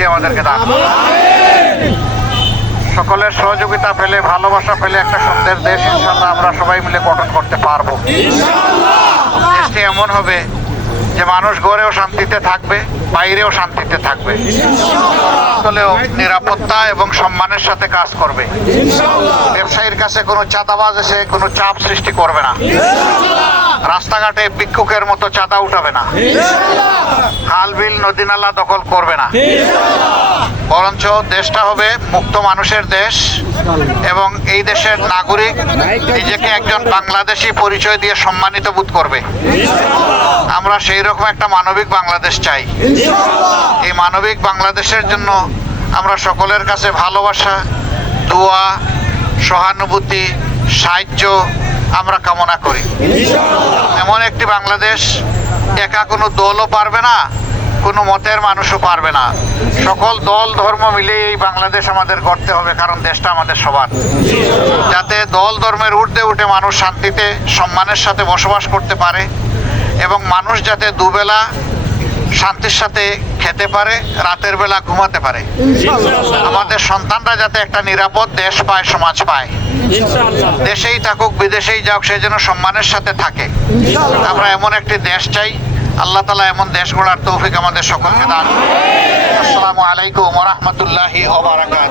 শক্তি আমাদেরকে দান। সকলের সহযোগিতা পেলে, ভালোবাসা পেলে একটা সুন্দর দেশ ইনশাল্লাহ আমরা সবাই মিলে গঠন করতে পারব। দেশটি এমন হবে যে মানুষ গড়েও শান্তিতে থাকবে, বাইরেও শান্তিতে থাকবে। হলেও নিরাপত্তা এবং সম্মানের সাথে কাজ করবে। ব্যবসায়ীর কাছে কোনো চাঁদাবাজ এসে কোনো চাপ সৃষ্টি করবে না। রাস্তাঘাটে ভিক্ষুকের মতো চাঁদা উঠাবে না। খাল বিল নদী নালা দখল করবে না। বরঞ্চ দেশটা হবে মুক্ত মানুষের দেশ এবং এই দেশের নাগরিক নিজেকে একজন বাংলাদেশি পরিচয় দিয়ে সম্মানিত বোধ করবে। আমরা সেই রকম একটা মানবিক বাংলাদেশ চাই। এই মানবিক বাংলাদেশের জন্য আমরা সকলের কাছে ভালোবাসা, দোয়া, সহানুভূতি, সাহায্য আমরা কামনা করি। এমন একটি বাংলাদেশ, একা কোনো দলও পারবে না, কোনো মতের মানুষও পারবে না। সকল দল, ধর্ম মিলে এই বাংলাদেশ আমাদের করতে হবে, কারণ দেশটা আমাদের সবার। যাতে দল ধর্মের উর্ধে উঠে মানুষ শান্তিতে, সম্মানের সাথে বসবাস করতে পারে, এবং মানুষ যাতে দুবেলা শান্তির সাথে খেতে পারে রাতের বেলা ঘুমাতে পারে। আমাদের সন্তানরা যাতে একটা নিরাপদ দেশ পায় সমাজ পায়। দেশেই থাকুক বিদেশেই যাক সেই যেন সম্মানের সাথে থাকে। আমরা এমন একটি দেশ চাই আল্লাহ তালা এমন দেশ গড়ার তৌফিক আমাদের সকলকে দান। আসসালামু আলাইকুম রহমতুল্লাহি ওবারাকাত